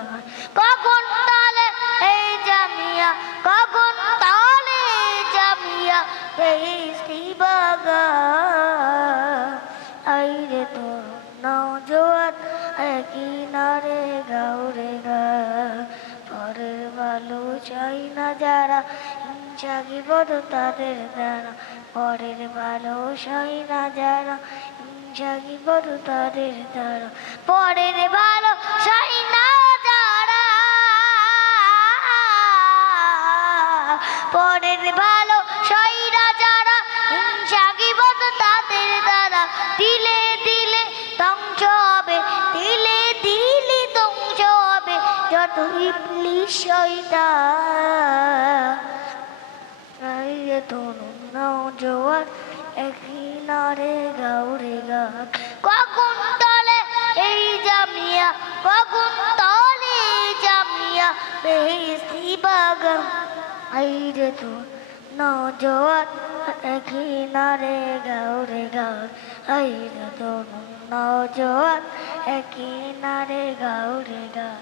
গান কখন তালে এই জামিয়া কখন তালে জামিয়া বেহেশতি বাগান আইরে তোর নওজোয়ান কিনারে গাউরে গান পরের ভালো চাই না যারা হিংসাকে বড় তাদের দ্বারা পরের ভালো চাই না যারা হিংসাকে বড় তাদের দ্বারা পরের ভালো চাই না যারা পরের ভালো চাই না যারা হিংসাকে বড় তাদের দ্বারা দিলে দিলে ধ্বংস হবে দিলে দিলে ধ্বংস হবে যত ইবলিশ শয়তান আইরে তরুণ নওজোয়ান কিনারে গাউরে গান কখন তলে এই জামিয়া কখন তলে জামিয়া বেহেশতি বাগান আইরে তরুণ নওজোয়ান কিনারে গাউরে গান আইরে তরুণ নওজোয়ান কিনারে গাউরে গান